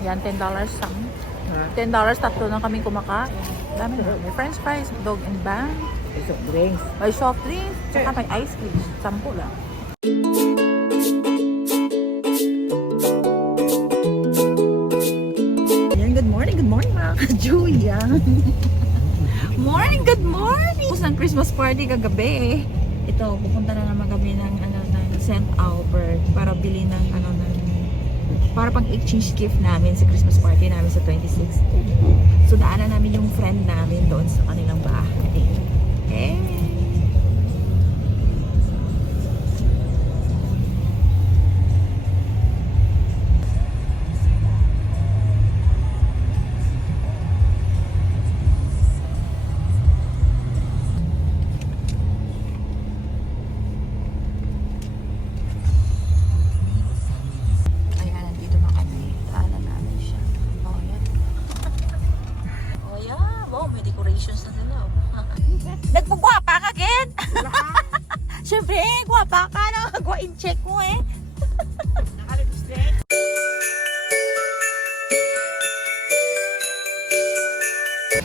Yan, $10 lang. Ha? $10, tatlo na kami kumakain. Dami na. May french fries, dog and bang, Soft drinks. may soft drink, tsaka may ice cream. 10 lang. Ayan, good morning mga ka-Julia. Good morning! Tapos ng Christmas party kagabi. Ito, pupunta na naman kami ng St. Albert para bili ng para pang-exchange gift namin sa Christmas party namin sa 26. So daanan namin yung friend namin doon sa kanilang bahay. Hey! Ayan, nandito na kami. Daanan namin siya. Oh, yan. Oh, yeah. Wow, may decorations na sila. Nagpagwapa ka, Ken? Siyempre, gwapa ka. Nakagwa-in check mo eh. Nakalipstick.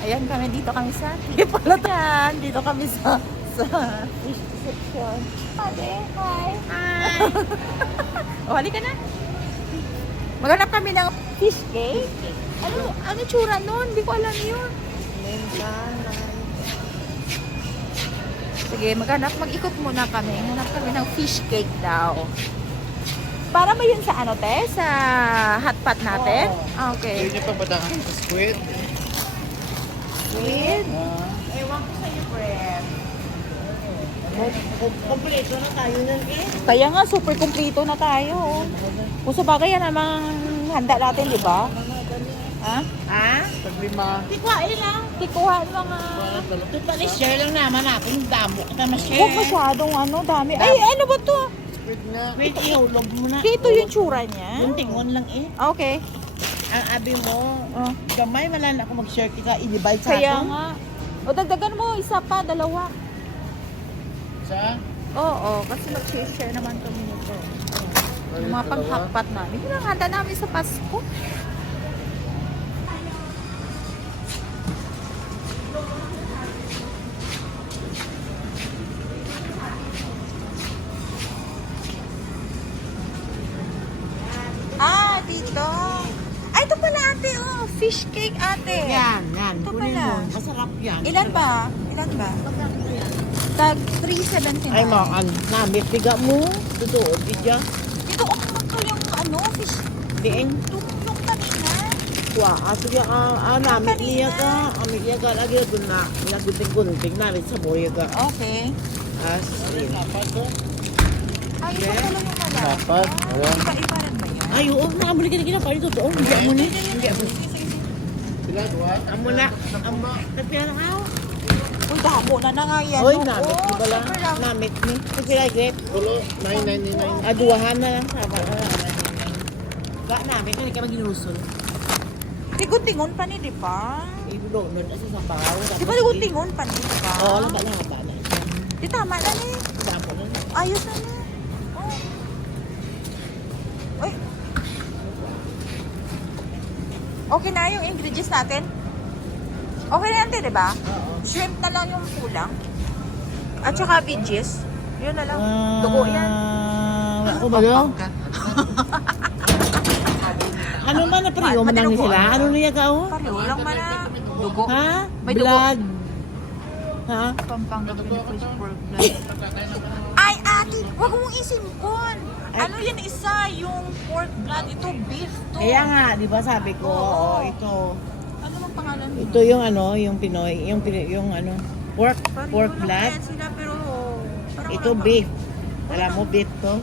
Ayan kami, dito kami sa Palatan. Dito kami sa fish section. Ate, hi. Hi. O, halika na. Maghanap kami ng fish cake. Ano tsura nun? Hindi ko alam yun. Sige, mag-ikot muna kami. Hanap kami ng fish cake daw. Para ba yun sa ano, te? Sa hotpot natin? Ah, okay. Hindi pa ba sa squid? Squid? Ewan ko sa'yo, friend. Kompleto na tayo nun eh. Kaya nga, super kumplito na tayo. Oh. Kung sa bagay yan namang handa natin, di ba? Ha? Ha? Taglima. Tikwain lang. Kikuha mga... Ito pa share lang naman natin. Damo kita ma-share. Huwag masyadong dami. Ay, ano ba to? Squid nga. Wait, ihulog mo na. Dito yung tsura niya. Yung tingon lang eh. Okay. Ang abi mo, Oh. gamay man ako mag-share kita. I-divide sa Kaya ato. nga. O, dagdagan mo. Isa pa, dalawa. Sa? Oo, kasi mag-share naman kami nito. Yung mga pang-hotpot namin. Yun ang handa namin sa Pasko. Ah, dito. Ay, ito pala ate, oh. Fish cake ate. Yan. Ito Kunin pala. mo. Masarap yan. Ilan ba? Tag 3.79. Ay, makan. Namit, tiga mo. Totoo, bidya. Dito, ito yung fish. Dieng. Yung kanina. Wah, aso ya, namit niya ka. Amit niya ka. Lagi ko na. Naguting-gunting namin sa boya ka. Okay. Asin. Ay, ito pala yung malaki. Dapat. Ayan. Iba rin ba yan? Ay, oo, nakamuli ka na kinapari. Totoo. Hindi mo na. Hindi mo. Sila, duwa. Amo na. Amo. Nagpila lang ako. Uy, damo na na nga yan. Oy, no? namit. Oo, Di ba lang? super lang. Namit ni. Nagpila grip. Tulo, 9.99. Aduwahan na lang. Sama na lang. Ba, namit. Hindi ka maginusul. Tigun-tingon pa ni, di ba? Ibulo nun. Asa sa bahaw. Di ba tigun-tingon pa ni, di ba? Oo, laba na. Laba na. Di tama na ni. Damo na. Ayos na na. Oh. Uy. Okay na yung ingredients natin? Okay na yan, di ba? Oo. Shrimp na lang yung kulang. At saka veggies. Yun na lang. Dugo yan. Ako ba yun? Ano man na priyo man lang Matinugo, sila? ano? Ano niya ka oh? Pareho lang man na. Dugo. Ha? May dugo. Blood. Ha? Pampanga fish pork blood. Ay, ate, wag mong isimpon. Ano yan isa? Yung pork blood. Ito beef to. Kaya nga, di ba sabi ko, Oo. ito. Ano bang pangalan mo? Ito yung ano, yung Pinoy, yung ano, pork Pareho lang blood. yan sila, pero parang Ito wala pa. beef. Alam mo, beef to.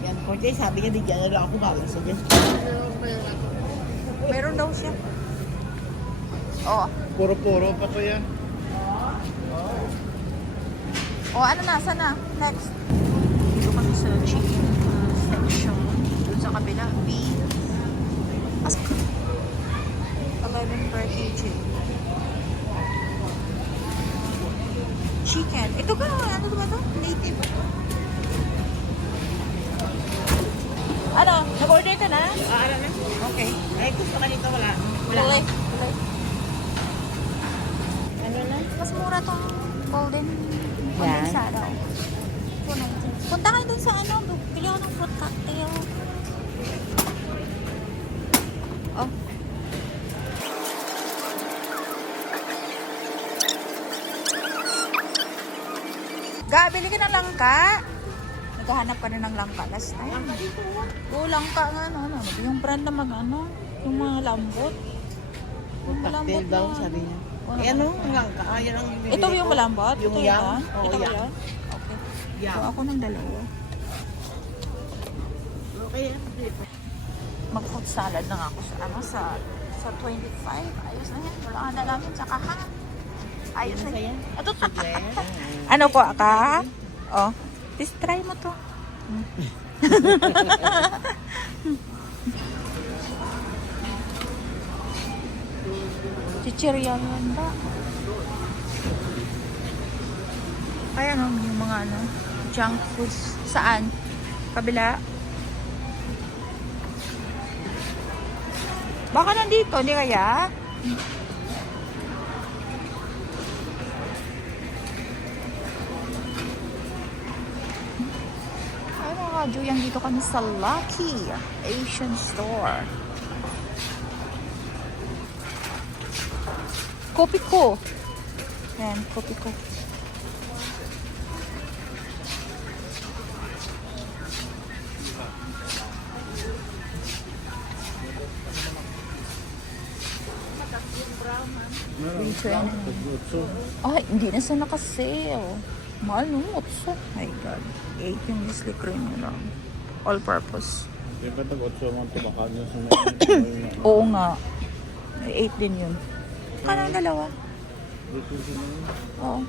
Yan, porque sabi niya, di dyan na lang ako bawas sa dyan. Meron daw siya. Oh. Puro-puro pa to yan. Oh, ano na? Saan na? Next. Dito kami sa chicken section. Doon sa kabila. Beef. 11 per kg. Chicken. Ito ka, ano ba ito? Native. Ano? Nag-order ka na? Ano na? Okay. Ay, gusto ka natin. Kondensada. Punta kayo dun sa ano, bili ako ng fruit cocktail. Oh. Ga, bili ka ng langka. Naghahanap ka na ng langka last time. Oo, langka nga, ano, yung brand na ano, yung mga lambot. Yung malambot Cocktail daw, na, sabi niya. ano. Eh ano? Lang ka. Yan ang bibili Ito ko. yung malambot? Yung Ito yam? yun? Oo, Ito ba yam. yun? Okay. Yam. So, ako ng dalawa. Okay. Mag-fruit salad lang ako sa ano, sa 25. Ayos na yan. Wala ka na namin. Tsaka ha. Ayos na yan. Ito. Ano po, aka? Oh. Please try mo to. Chichirya yan ba? Ay, ano, yung mga ano, junk foods. Saan? Kabila? Baka nandito, hindi kaya? Ay, mga kajuyang, dito kami sa Lucky Asian Store. Kopi ko. Yan, kopi ko. Ay, hindi na siya naka-sale. Mahal no, otso. My God. 8 yung Nestle cream nila. All purpose. Di ba tag-8 mo ito baka nyo sa Oo nga. 8 din yun. Kanang dalawa. Oo.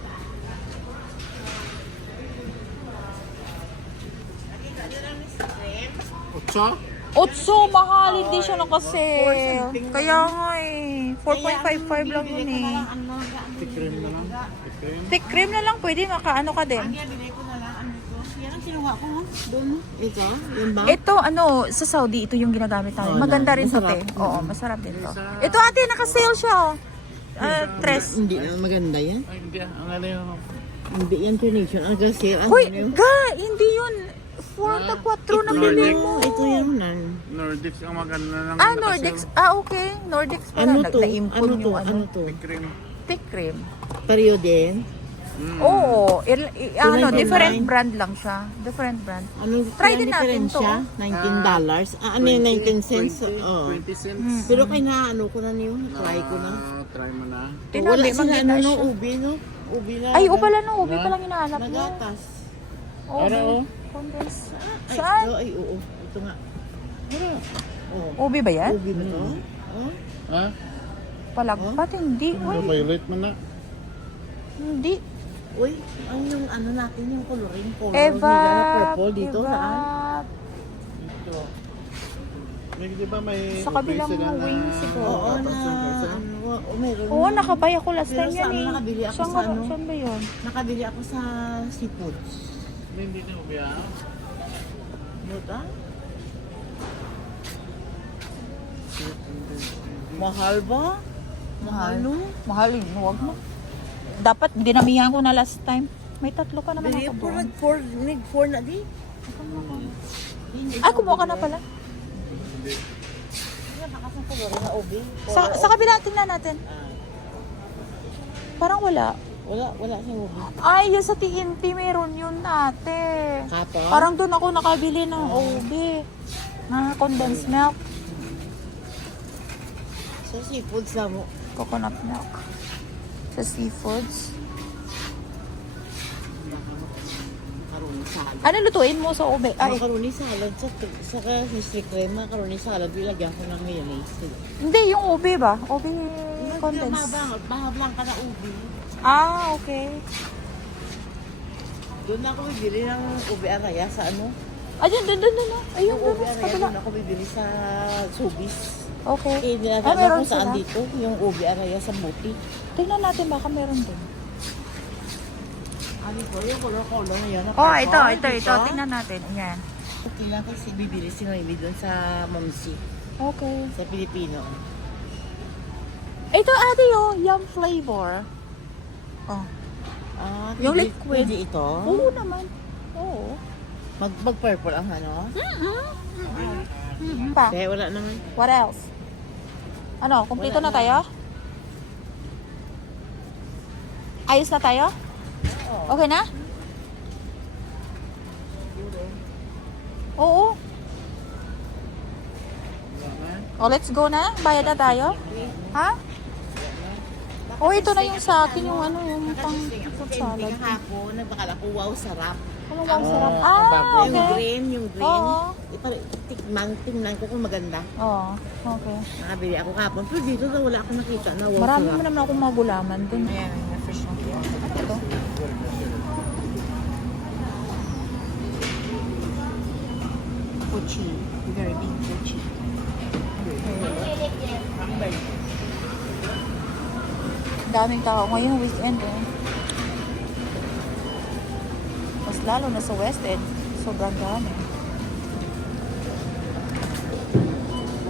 Otso? Otso, mahal. Hindi siya naka-sale. Kaya nga eh. 4.55 lang yun eh. Tikrim na lang. Tikrim. Thick cream na lang. Pwede makaano ka din. Bili ko na lang. Ano ko? Yan ang kinuha ko. Doon. Ito? Yun ba? Ito, ano, sa Saudi, ito yung ginagamit namin. Oo, Maganda rin to, masarap. te. Oo, masarap din to. Ito, ate, naka-sale siya, oh. Tres. Hindi na maganda yan. Ay, hindi. Ang ano yung... Hindi yan Tunisian. Ang kasi ano Hoy, yun? ga, hindi yun. 4 na 4 na bili mo. Ito yan nan. Nordics ang maganda lang. Ah, Nordics. Ah, okay. Nordics pala. Ano to? Na-impon Ano to? yung Ano to? Tikrim. thick cream. Pareho din. Oo. Ano, 299. different brand lang siya. Different brand. Ano Try kaya din natin to, diferensya? $19. Ano yung 19 cents? 20, Oo. 20 cents. Pero kay na ano ko na niyo, try ko na. Try mo na. Wala Tinabi, sila magkita ano no, siya. ubi no? Ubi na. Ay, o pala no. Ubi pa lang hinahanap mo. Nagatas. Para, oh. Condense. Ay, Saan? ay, oo. Ito nga. Oh. Ubi ba yan? Ubi ba to? Oh. Ha? Palagpat, hindi. Uy, Violet mo na. hindi. Uy, ano yung ano natin yung coloring color Eva. nila na purple dito Eva. saan? Dito. May, di ba may... Sa kabilang sila na- wing siguro. Oo na. Isa? Ano, meron. Oo, nakabay ako last Pero time yan saan eh. nakabili ako Saan sa nga- ano? Saan ba yun? Nakabili ako sa seafood. Hindi na ubiya. Buta? Mahal ba? Mahal no? Mahal yun, huwag mo. Dapat dinamihan ko na last time. May 3 pa naman Bili ako po doon. nag-4 na di. Ah, kumuha ka na pala. Nakasang coloring na ubi. Sa kabila, tingnan natin. Parang wala. Wala siyang ubi. Ay, yun sa TNT meron yun ate. Kato? Parang doon ako nakabili ng OB. Na condensed milk. Sa seafood sa mo. Coconut milk. Sa seafoods. Macaroni salad. Ano lutuin mo sa OB? Ay, Macaroni salad sa Nestle cream. Macaroni salad. Bilagyan ko ng mayonnaise. hindi, yung OB ba? OB condensed. Bahab lang ka na ubi. Ah, okay. Doon ako bibili ng ubi araya sa ano? Ayun, doon. Ayun, Yung doon ubi sa araya kabila. doon ako bibili sa Subis. Okay. Eh, Ah, nilagyan meron ko saan sila. dito? Yung ubi araya sa buti. Tingnan natin baka meron din. Ano ko? Yung color na yan. Oh, ito. Tingnan natin. Ayan. Okay lang kasi bibili si Noemi doon sa Momsi. Okay. Sa Pilipino. Ito ate yam flavor. Oh. Yung pwede- liquid. Pwede ito? Oo naman. Oo. Mag-purple ang ano? Pa. Kaya wala naman. What else? Ano, kumpleto na Wala na. tayo? Ayos na tayo? Okay na? Oo. Oh, let's go na. Bayad na tayo. Ha? Oh, ito na yung sa akin, yung ano, yung pang fruit salad. Hindi kahapon, nagbakala ko, wow, sarap. Ano bang sarap? ang Ah, baboy. Yung okay. green, yung green. Oo. Tingnan ko kung maganda. Oo, okay. Nakabili ako kahapon. Pero dito na wala akong nakita na wow, Marami mo sarap. naman akong mga gulaman dun. Ayan, yung fish na. Ito. Pochi. Very big pochi. Daming tao ngayong weekend eh. Mas lalo na sa West End. Sobrang dami.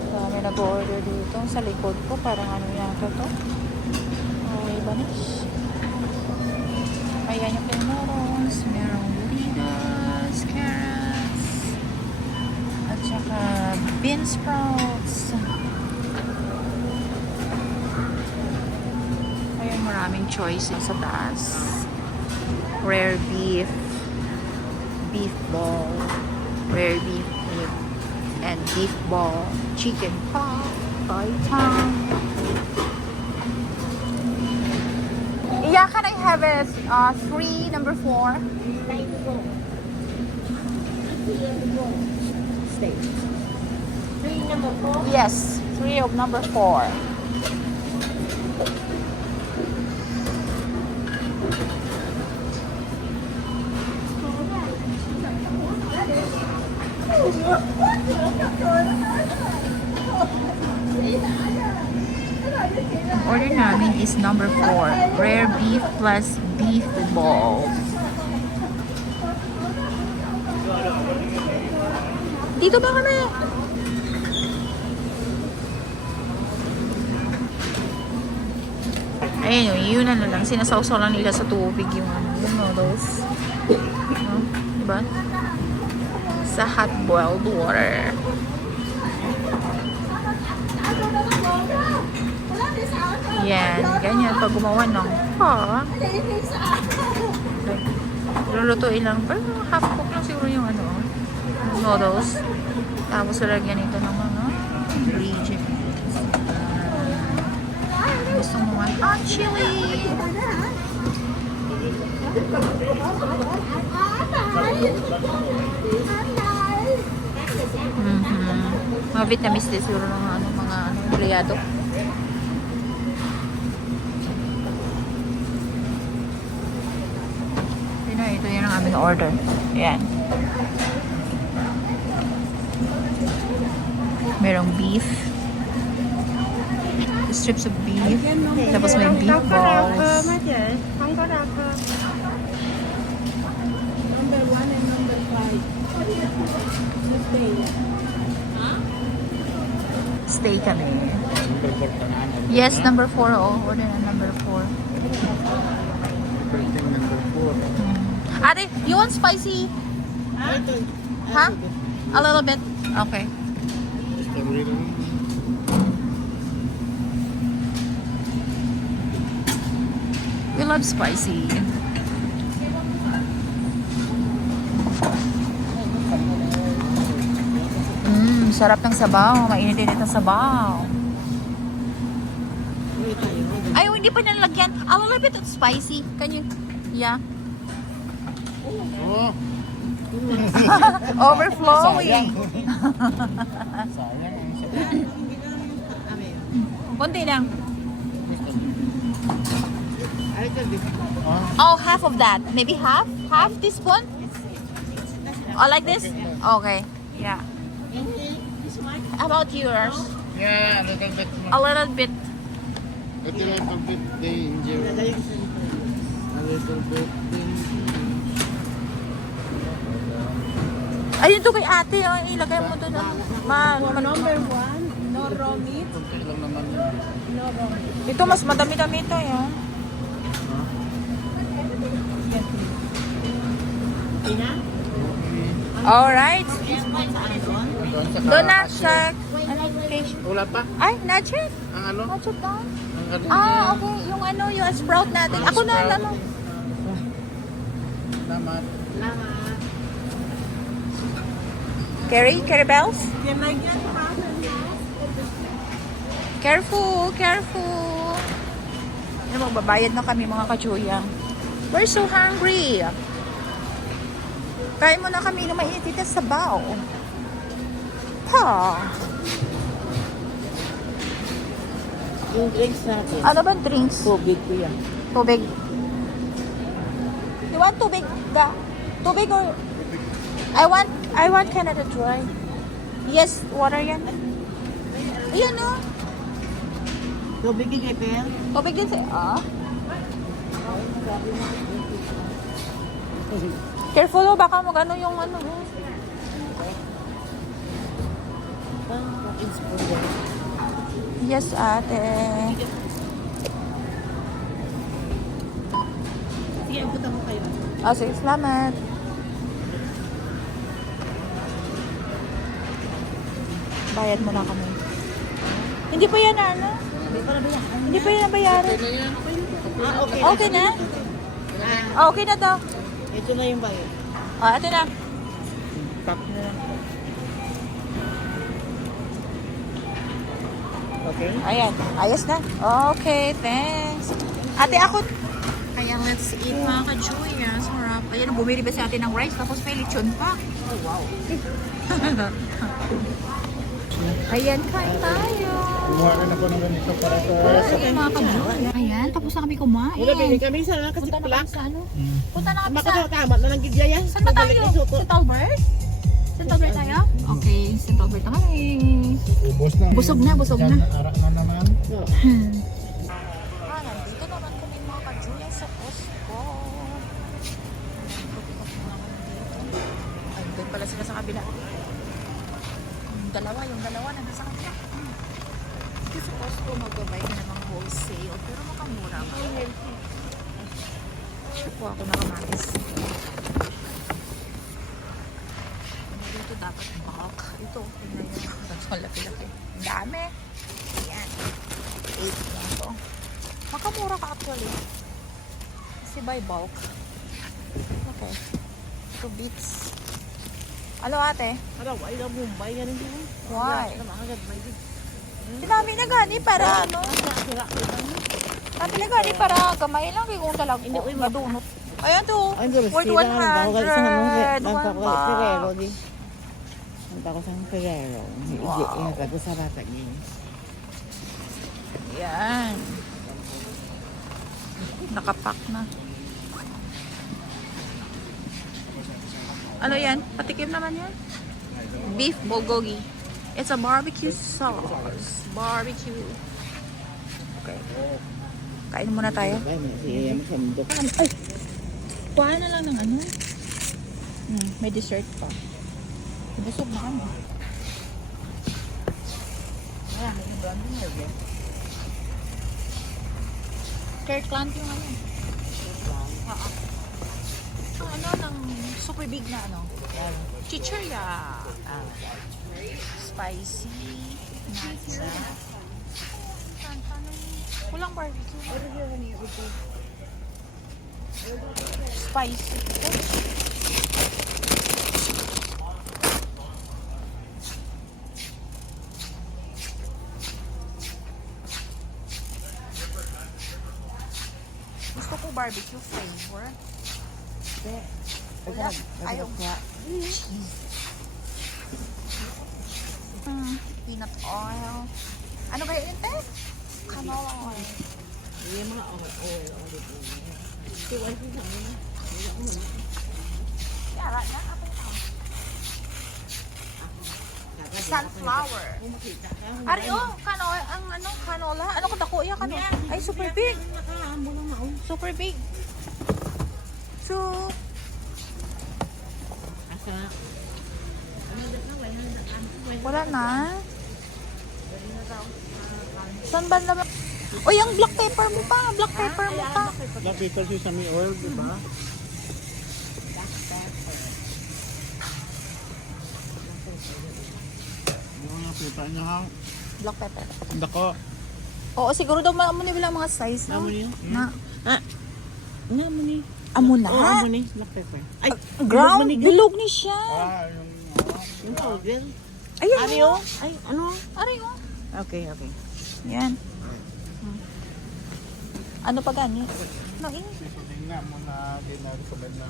Dami nag-order dito. Sa likod ko parang ano yata to. Okay, banish. Ayan yung pinarons. Merong ligas, carrots, at saka bean sprouts. Ayan, maraming choices sa taas. Rare beef, beef ball, rare beef, and beef ball, chicken pot, Thai tang. Yeah, can I have it? 3, number 4. Steak. Yes, 3 of number 4. Order namin is number 4. Rare beef plus beef ball. Dito ba kami? Ayun, yun na lang. Sinasawsaw lang nila sa tubig yung ano, yung noodles. No? Diba? Sa hot boiled water. Yan, ganyan pag gumawa ng lulutuin lang, pero half cook lang siguro yung ano, noodles. Tapos lalagyan ito ng mga ingredients. Gusto mo nga hot chili. Mga vitamins din siguro ng ano, mga empleyado. Ito yun ang aming order. Ayan. Merong beef. Strips of beef. Tapos may beef balls. Number 1 and number 5. Stay kami. Number 4 ka na. Yes, number 4. Oh, order na number 4. Everything number 4. Ate, you want spicy? Huh? A little bit? Okay. Just a little. We love spicy. Sarap ng sabaw. Mainit din itong sabaw. Ay, hindi pa nalagyan. A little bit of spicy. Can you? Yeah. Oh, Overflowing. sayang. Konti lang. Oh, Oh, half of that. Maybe half? Half teaspoon? Oh, like this? Okay. Yeah. How about yours? yeah, a little bit A more. little bit. A little bit danger. A little bit danger. Ayun to kay ate. Oh, ilagay mo doon. Number 1, no raw meat. Kunti lang naman yun. No raw meat. Ito mas madami-dami ito. Yun. Tina? Alright. Saan doon? Doon na sa... Ano, location? Wala pa. Ay, not-check. Ang ano? Not-check down. Ang ano? Ah, okay. Yung ano, yung sprout natin. Ako na, ano. Salamat. Salamat. Carry bells? Yan lang yan. Careful, careful. Ano, magbabayad na kami mga kachuyang. We're so hungry. Kain mo na kami ng mainit na sabaw. Pa. Yung drinks natin. Ano ba drinks? Tubig ko yan. Tubig. You want tubig? Tubig or... I want Canada Dry. Yes, water yan. Ayan o. Tubig yung Epel? Tubig din sa... Ah? Careful o, baka mag ano yung ano. Yes, ate. Sige, abutan mo kayo. Ah, sige, salamat. Bayad mo na kami. Hindi pa yan ano? Hindi pa yan nabayaran. Ah, okay. Okay na? Ah, okay na daw. Ito na yung bayad. Ah, ate na. Tap na lang. Okay? Ayan, ayos na. Okay, thanks. Ate, ako... Ayan, let's eat mga ka-Julia. Sarap. Ayan, bumili ba si ate ng rice? Tapos may lechon pa. Oh, wow. Ayan, kain tayo. Kumuha rin ako ng ganito para sa... Ayan, mga ka-Julia. Ayan, tapos na kami kumain. Wala, bili kami sana kasi Punta na plak. kami sa ano? Punta na kami sa... Makakatama na ng gidya. Saan ba tayo? St. Albert? St. Albert tayo? Okay, St. Albert na kami. Ubos na. Busog na, busog na. Ara na naman. Ah, nandito naman kami mga ka-Julia sa Costco. Ay, doon pala sila sa kabila. Yung dalawa nandun sa kabila. Dito sa Costco magbabay na ng wholesale, pero makamura pa. Kuha ako na kamatis. Dito dapat bulk. Ito, tingnan nyo. Ang laki-laki. Ang dami. Ayan. 8 lang to. Makamura ka actually. Kasi by bulk. Okay. Ito beets. Ano ate? Ano, ay na Mumbai yan hindi mo. Why? Agad may din. Sinami na gani para ano? Sabi na gani para gamay lang. Kung talaga po. Madunot. Ayan to. Ay, doon. Worth 100. Ferrero di. Nanta ko sa Ferrero. Wow. Ihatag ko sa bata niya. Yan. Nakapack na. Ano yan? Patikim naman yan? Beef bulgogi. It's a barbecue sauce. Barbecue. Okay. Kain muna tayo. Ay, si Sandok. Ay! Kuha na lang ng ano. May dessert pa. Busog na kami. Ayan, may branding na. Kirkland yung ano. Oo. Ang ano ng super big na ano. Chichirya. Spicy. Nuts. Kulang barbecue. Spicy. Gusto ko barbecue flavor. Wala. Ayaw. Peanut oil. Ano ba yun, te? Canola oil. Yung mga oil. Yara na. Ako na. Sunflower. Ari, oh, canola. Ang ano, canola. Ano ko dako? Iya, canola. Ay, super big. Super big. So, wala na. Saan ba naman? O, yung black pepper mo pa. Black pepper mo pa. Black pepper sesame oil, di ba? Yung mga pita niya ha. Black pepper. Dako. Oo, siguro daw amo ni bilang mga size, no? Amo niyo? Na, Ano ni? amo na. Oh, ano ni? Black pepper. Ay, Ground, bilog ni siya. Ah, yung powder. Ayan, Ari oh. oh. Ay, ano? Aray, oh. Okay, okay. Yan. Ano pa gani? No, ini. seasoning na mo na recommend na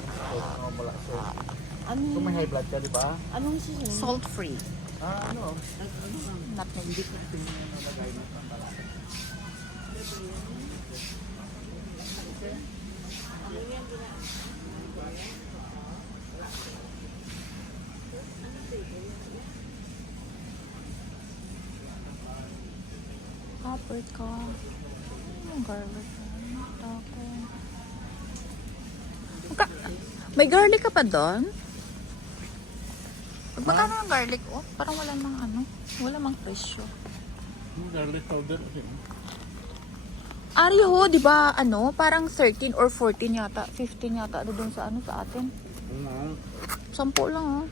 wala salt. Ano? Kung may high blood ka, di ba? Anong season? Salt free. Ah, ano? Not Hindi ko tingin na nalagay na sa pala. paprika. Garlic. Taco. May garlic ka pa doon? Magkano ang garlic? Oh, parang wala mang ano. Wala mang presyo. Garlic powder. Ari ho, di ba ano, parang 13 or 14 yata, 15 yata doon sa ano sa atin. 10 lang oh.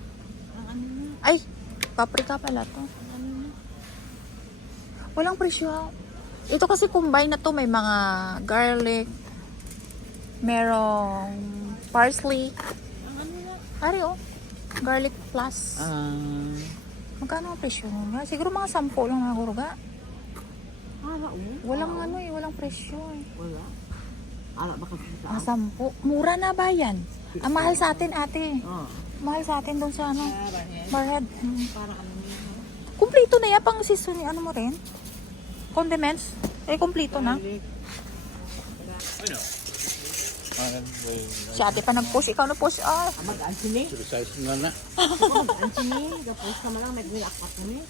Ay, paprika pala to. Walang presyo. Ito kasi combine na to, may mga garlic, merong parsley. Ari oh, garlic plus. Magkano ang presyo? Siguro mga 10 lang na guruga. Walang ano eh, walang presyo eh. Wala. Ala baka Ang 10. Mura na ba yan? Ang mahal sa atin ate. Oh. Mahal sa atin doon sa ano. Barhead. Para ano niya. Kumplito na yan. Pang season ano mo rin? Condiments. Eh, kumplito na. Si ate pa nag-push. Ikaw na-push. Ah. Mag-ansini. Size na na. Mag-ansini. Tapos ka malang nag-react ni.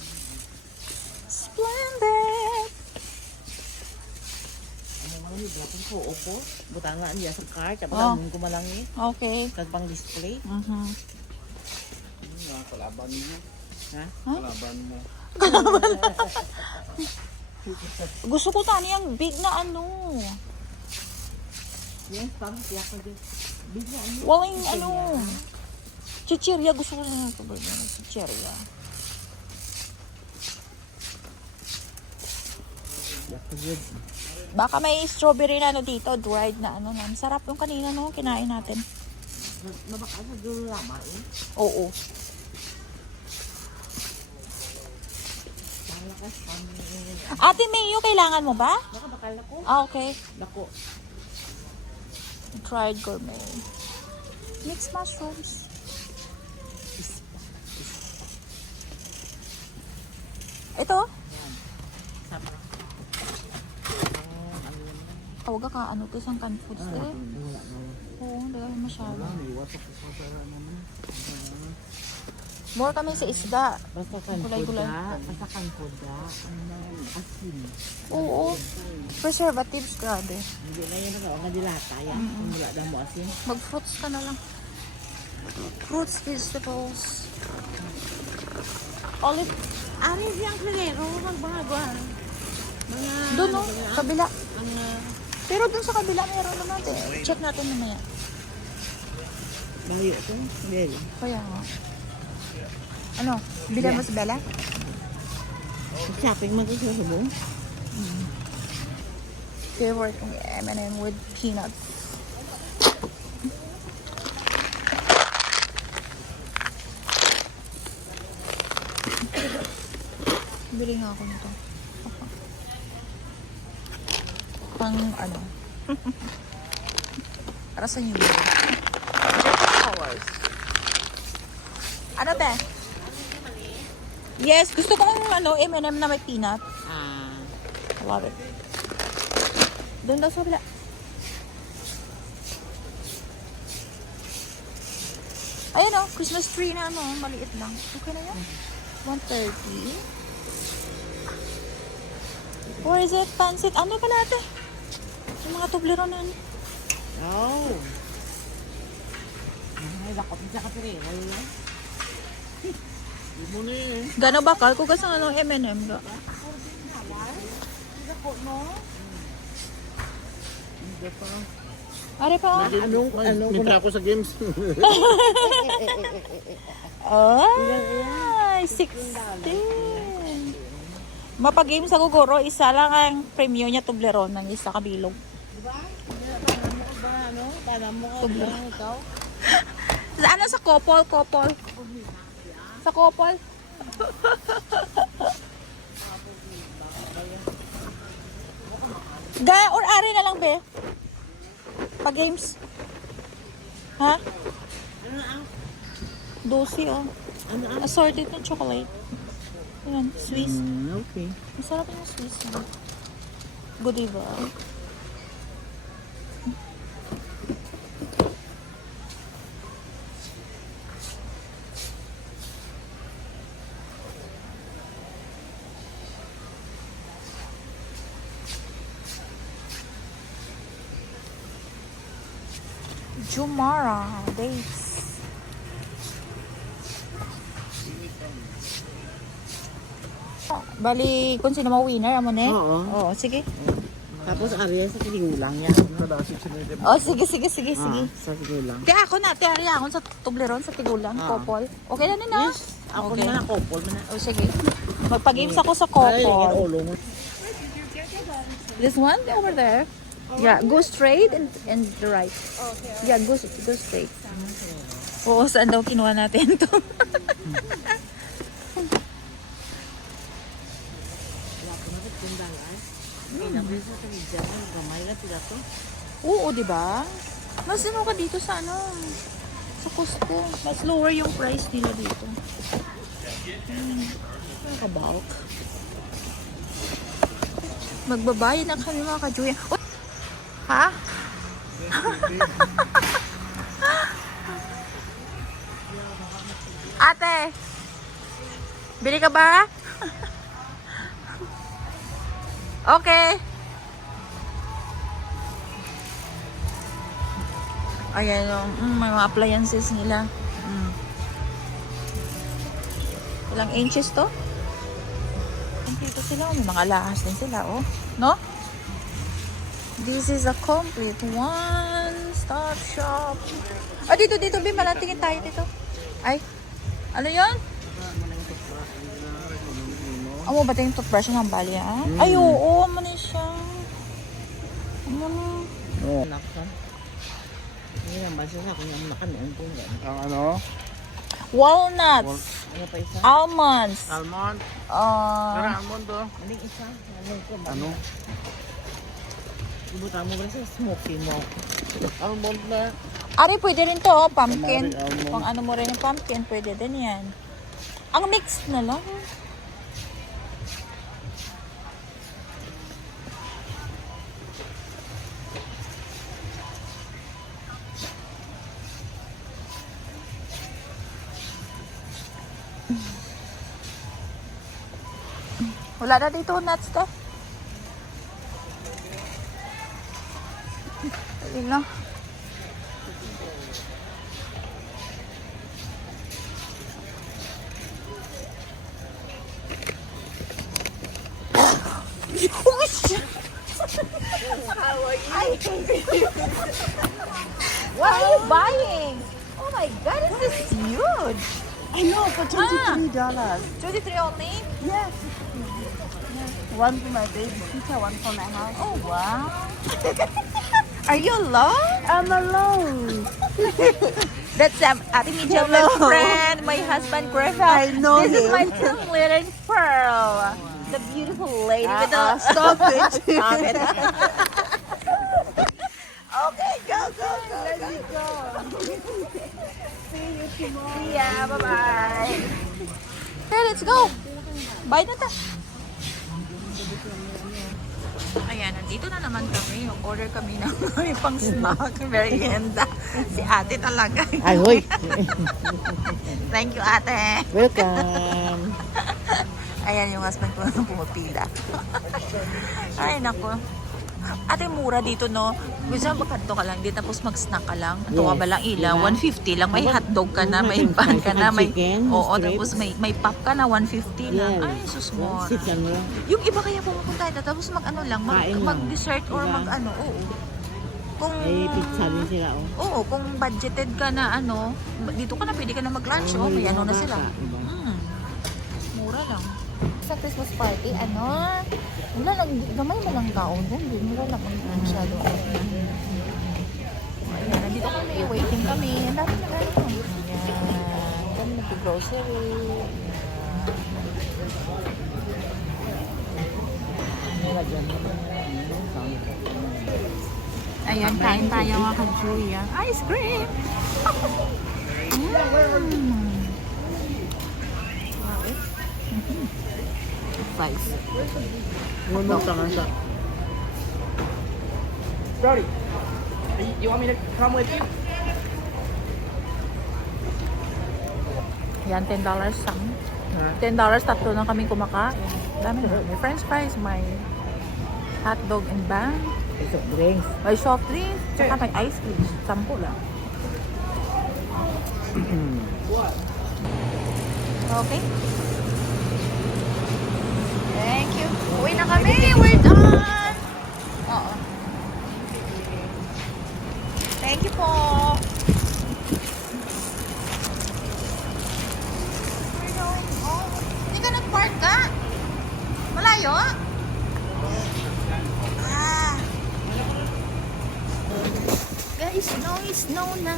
Splendid. Ano mga ni dapat ko opo. Butangan niya sa cart. Tapos Oh. ko malang ni. Okay. Kag pang display. Kalaban mo. Ha? Kalaban mo. Gusto ko tani yung big na ano. Yes, pang tiyak ko din. Bigla ano. Walang ano. Chichirya. Gusto ko na ito. Chichirya. Baka may strawberry na ano dito. Dried na ano. Sarap yung kanina no. Kinain natin. Nabaka sa dulo lama eh. Oo. Malakas pang Ate Mayo, kailangan mo ba? nakabakal na ko. Ah, okay. Dako. Dried gourmet. Mixed mushrooms. Ito? Sama. Ano yan? Tawag ka ano to isang canned foods eh. Wala na. Oo, hindi kami masyado. Iwasak ko sa pera naman. More kami sa isda. Basta kan Gulay-gulay. foda. Basta kan foda. Ano asin. Oo. Preservatives, grabe. Hindi na yun ako. Nga dilata yan. Kung wala na mo asin. Mag-fruits ka na lang. Fruits, vegetables. Olive. Ari siyang kalero. Magbagawa. Mga... Doon no, kabila. Mga... Pero doon sa kabila meron naman. Check natin mamaya. Bayo ko. Beli. Kaya nga. Ano? Bilan mo sa Bella? Shopping mo sa subong. Favorite kong M&M with peanuts. Bili nga ako nito. Pang ano? Para sa New Year. Flowers. Ano ba? Yes, gusto ko ng ano, M&M na may peanut. I love it. Doon daw sa kabila. Ayan o, Christmas tree na ano, maliit lang. Okay na yan. 130. Or is it pancit? Ano pala ito? Yung mga tublero na ano. Oh. Ay, dakot sa kapire. Wala. Di mo na eh. Gano bakal? Kung kasi ano, M&M. Dako, no? Are pa. Anong Minta ako sa games. Ay, 16. Mapag-game sa Gugoro, isa lang ang premyo niya Toblerone ng isa kabilog. Tublerone ikaw? Ano sa Kopol? Sa Kopol? Or ari na lang, be? Pag-games. Ha? 12, oh. Assorted na chocolate. Ayan, Swiss. Okay. Masarap yung Swiss. Good, diba? Jumara dates. Bali, kung sino mo winner, amo ne? Oo. Oo, sige. Tapos Arya sa tigulang yan. Nadasig sila yung Oh, sige. Sa tigulang. Kaya ako na, tiyari ako sa Toblerone, sa Tigulang, Kopol. Okay na nina? Yes. Ako Okay. na couple mo na. Oh, sige. Magpa-games ako sa Ay, yung Kopol. ulo mo. This one over there. Yeah, go straight and the right. Okay. Yeah, go straight. Oo, saan daw kinuha natin to? Oo, di ba? Mas ano ka dito sa ano? Sa Costco. Mas lower yung price nila dito. Nakabawak. Magbabayad na kami mga kajuya. Oh! Ha? Ate! Bili ka ba? Okay. Ayan yung may mga appliances nila. Ilang inches to? Dito sila, may mga alahas din sila, oh. No? This is a complete one-stop shop. Ah, dito, Bin. Malatingin tayo dito. Ay, ano yun? Amo ba tayong toothbrush ng bali, ah? Ay, oo, amo na siya. Amo na. Oo. Naksan. Hindi naman ba siya kung yung nakamian po nga. Ang ano? Walnuts. Ano pa isa? Almonds. Almond. Pero almond to. Ano isa? Ano ko ba? Ano? Ibutan mo ba sa smoky mo? Almond na. Ari, pwede rin to, oh, pumpkin. Tamari, almond. Kung ano mo rin yung pumpkin, pwede din yan. Ang mix na lang. Wala na dito nuts, te. Ayun lang. What are you buying? Oh my God, this is huge. I know, for $23. $23 only? Yes. One for my baby sister, one for my house. Oh wow. Are you alone? I'm alone. That's Ate Media, my friend, my husband Griffin. I know This is him. my two-letter pearl. The beautiful lady with the... Stop it. Stop it. Okay, go. Let's go. See you tomorrow. Yeah, bye-bye. Okay, let's go. Bye na ta. Ayan, nandito na naman kami. Order kami ng may pang snack, merienda. Si ate talaga. Ay, hoy. Thank you, ate. Welcome. Ayan yung husband ko na pumapila. Ay, naku. Ate, mura dito, no? Gusto mo magkanto ka lang dito, tapos mag-snack ka lang. Ang tuwa ba lang ila? Yeah. 150 lang. May hotdog ka na, may pan ka na, may... Chicken, Oo, strips. tapos may pop ka na, 150 lang. Yes. Ay, sus, mura. Chicken lang. Yung iba kaya pumupunta dito, tapos mag-ano lang, Kain lang. mag-dessert or Diba? mag-ano, oo. kung Ay, pizza din sila, oh. Oo, kung budgeted ka na ano, dito ka na pwede ka na mag-lunch, oh, may ano na sila. Diba? Mura lang. Sa Christmas party, ano, wala lang, gamay mo lang taon doon, mura lang ang masyado. Ayan, nandito kami, waiting kami, ang dami na gano'n. Ayan, kami nag-grocery. Ayan, kain tayo mga ka-Julia. Ice cream! Size. Ngunod ka man siya. Brody, you want me to come with you? Yan, $10 lang. $10, tatlo na kami kumakain. Dami na. May french fries, may hot dog and bang. Soft drinks. May soft drink, tsaka may ice cream. 10 lang. Okay. Thank you. Uwi na kami. We're done. Oo. Thank you po. We're going home. Hindi ka nag-park ka? Malayo? Ah. Guys, snow na.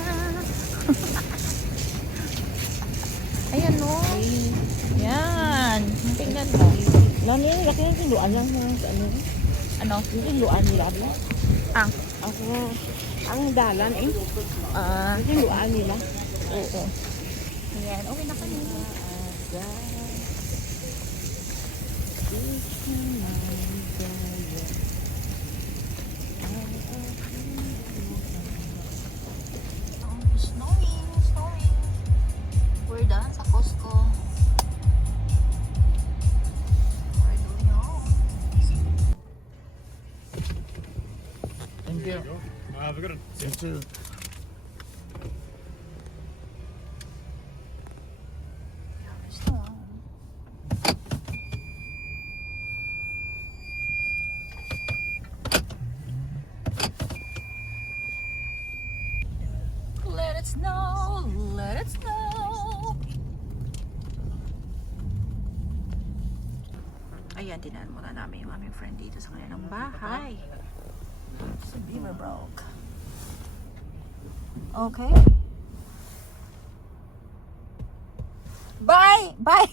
Ayan no. Yan. Tingnan mo. Lani, laki ng tinduan lang sa ano. Ano? Yung tinduan nila. Ang. Ako, ang dalan eh. Ah. Yung tinduan nila. Oo. Ayan. Uwi na kami. Snowing. We're done sa Costco. We're doing home. Thank you. Have a good one. You too. Snow. Let it snow, let it snow. Ayan, tinaan muna namin yung aming friend dito sa kanilang bahay. Sa Beaverbrook. Okay. Bye! Bye!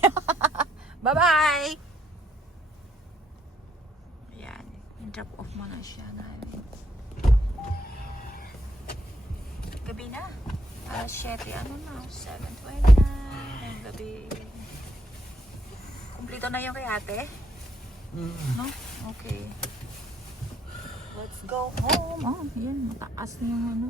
Bye-bye! Ayan, i-drop off mo na siya. Gabi na. Alas 7, ano na? 7:29 ng gabi. Kumplito na yung kay ate? No? Okay. Let's go home. Oh, yan. Mataas na yung ano.